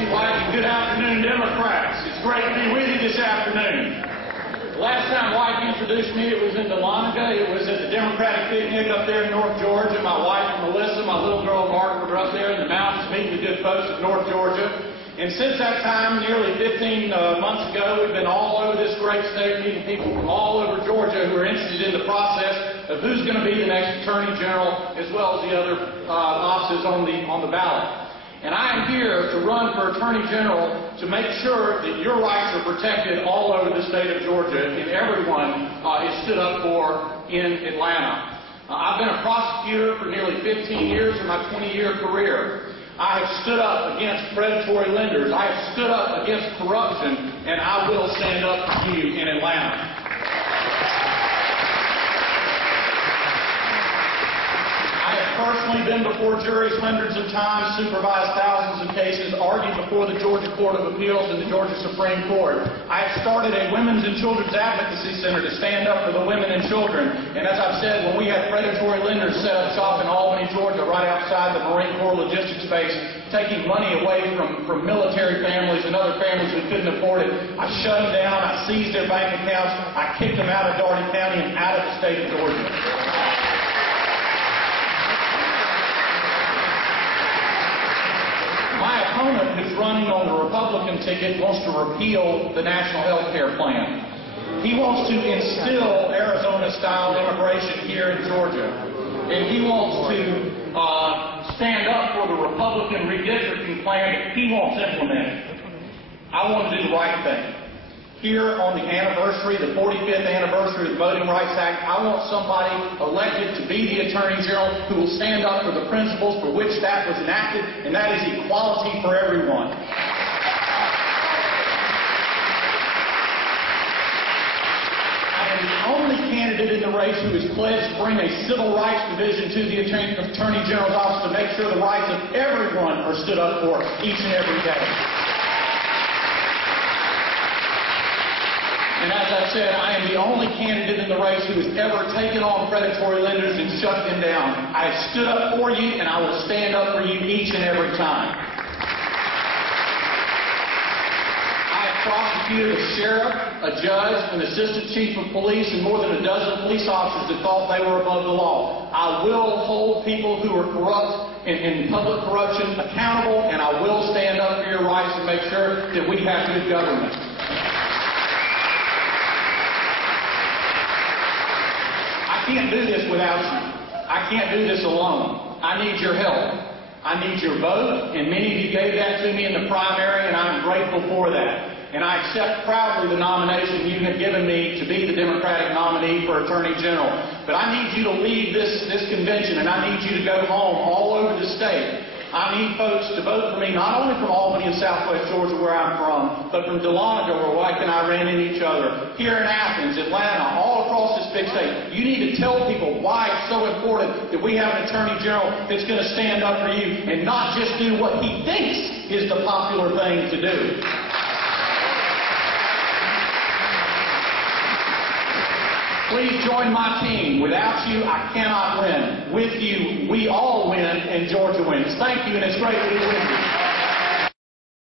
Tracy White, and good afternoon, Democrats. It's great to be with you this afternoon. The last time White introduced me, it was in Dahlonega. It was at the Democratic picnic up there in North Georgia. My wife, Melissa, my little girl, Margaret, were up there in the mountains meeting the good folks of North Georgia. And since that time, nearly 15 months ago, we've been all over this great state meeting people from all over Georgia who are interested in the process of who's going to be the next Attorney General, as well as the other offices on the ballot. And I am here to run for Attorney General to make sure that your rights are protected all over the state of Georgia, and everyone is stood up for in Atlanta. I've been a prosecutor for nearly 15 years in my 20-year career. I have stood up against predatory lenders. I have stood up against corruption, and I will stand up for you in Atlanta. I have personally been before juries hundreds of times, supervised thousands of cases, argued before the Georgia Court of Appeals and the Georgia Supreme Court. I have started a Women's and Children's Advocacy Center to stand up for the women and children. And as I've said, when we had predatory lenders set up shop in Albany, Georgia, right outside the Marine Corps logistics base, taking money away from military families and other families who couldn't afford it, I shut them down, I seized their bank accounts, I kicked them out of Dougherty County and out of the state of Georgia. My opponent, who's running on the Republican ticket, wants to repeal the National Health Care Plan. He wants to instill Arizona-style immigration here in Georgia. And he wants to stand up for the Republican redistricting plan that he wants implemented. I want to do the right thing. Here on the anniversary, the 45th anniversary of the Voting Rights Act, I want somebody elected to be the Attorney General who will stand up for the principles for which that was enacted, and that is equality for everyone. I am the only candidate in the race who has pledged to bring a civil rights division to the Attorney General's office to make sure the rights of everyone are stood up for each and every day. And as I said, I am the only candidate in the race who has ever taken on predatory lenders and shut them down. I have stood up for you, and I will stand up for you each and every time. I have prosecuted a sheriff, a judge, an assistant chief of police, and more than a dozen police officers that thought they were above the law. I will hold people who are corrupt in public corruption accountable, and I will stand up for your rights and make sure that we have good government. I can't do this without you. I can't do this alone. I need your help. I need your vote, and many of you gave that to me in the primary, and I'm grateful for that. And I accept proudly the nomination you have given me to be the Democratic nominee for Attorney General. But I need you to leave this convention, and I need you to go home all over the state. I need folks to vote for me, not only from Albany and Southwest Georgia, where I'm from, but from Dahlonega, where White and I ran into each other, here in Athens, Atlanta, all across this big state. You need to tell people why it's so important that we have an Attorney General that's going to stand up for you and not just do what he thinks is the popular thing to do. Please join my team. Without you, I cannot win. With you, we all win, and Georgia wins. Thank you, and it's great to be with you.